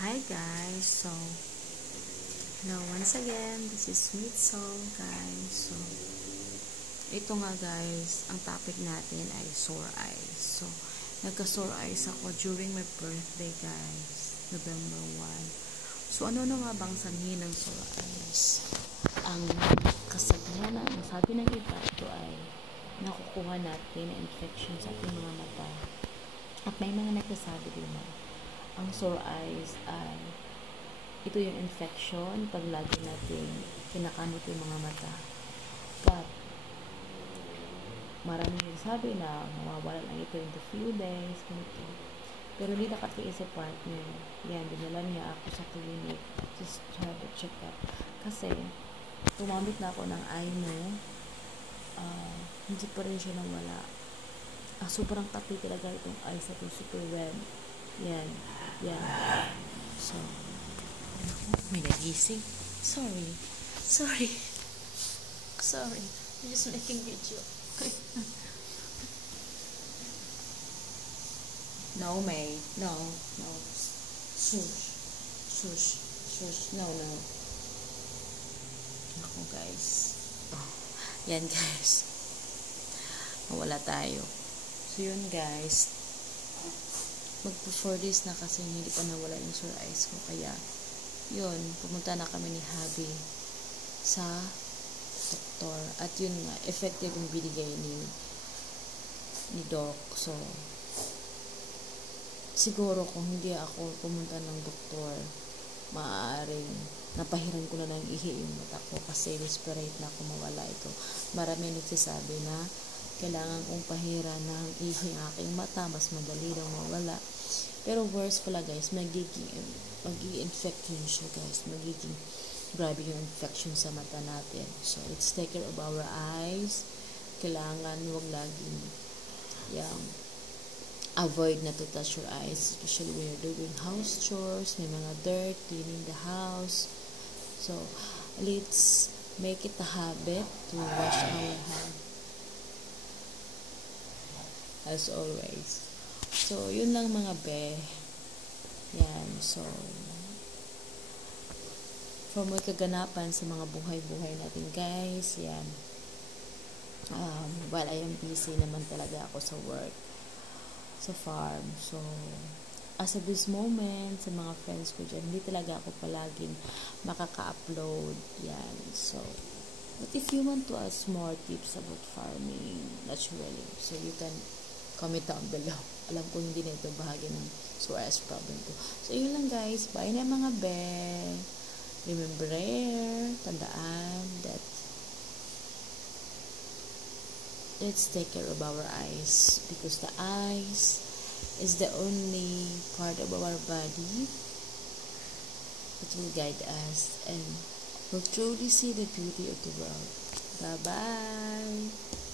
Hi guys, so hello once again, this is Sweet Soul guys. So ito nga guys, ang topic natin ay sore eyes. So nagka-sore eyes ako during my birthday guys, November 1. So ano nga bang sanhi ng sore eyes? Ang kasabihan, ang sabi ng iba, ito ay nakukuha natin na infection sa ating mga mata. At may mga nagsasabi din na ang sore eyes ay ito yung infection pag lagi natin kinakamot yung mga mata. But maraming nagsasabi na mawawala lang ito in the few days, ganito. Pero hindi nakatiis sa partner. Yan, dinala niya ako sa clinic just to have a check-up. Kasi tumamit na ako ng eye mo, hindi pa rin siya nawala. Sobrang kapi talaga itong eyes na ito, super red. Yan. So, may nagising. Sorry. I'm just making video. No, May. No. Shush. No. Ako, guys. Yan, guys. Mawala tayo. So, yun, guys. Magpo 4 days na kasi hindi pa nawala yung sore eyes ko. Kaya, yun, pumunta na kami ni Habi sa doktor. At yun nga, effective yung binigay ni Doc. So, siguro kung hindi ako pumunta ng doktor, maaaring napahiran ko na ng ihi yung mata ko kasi desperate na ako mawala ito. Marami nagsasabi na kailangan kong pahiran ng ihi ang aking mata, mas madali daw mawala. Pero worse pala guys, mag-i-infect yun siya guys. Magiging grabe yung infection sa mata natin. So, let's take care of our eyes. Kailangan huwag laging avoid na to touch your eyes, especially when you're doing house chores, may mga dirt, cleaning the house. So, let's make it a habit to wash our hands as always. So, yun lang mga be. Yan. So, for more kaganapan sa mga buhay-buhay natin guys, yan. While I am busy naman talaga ako sa work, sa farm. So, as of this moment, sa mga friends ko dyan, hindi talaga ako palaging makaka-upload. Yan. So, but if you want to ask more tips about farming, naturally, so you can comment down below. Alam ko hindi na ito bahagi ng sore eyes problem ko. So, yun lang guys. Bye na mga be. Remember, tandaan that let's take care of our eyes because the eyes is the only part of our body that will guide us and will truly see the beauty of the world. Bye-bye.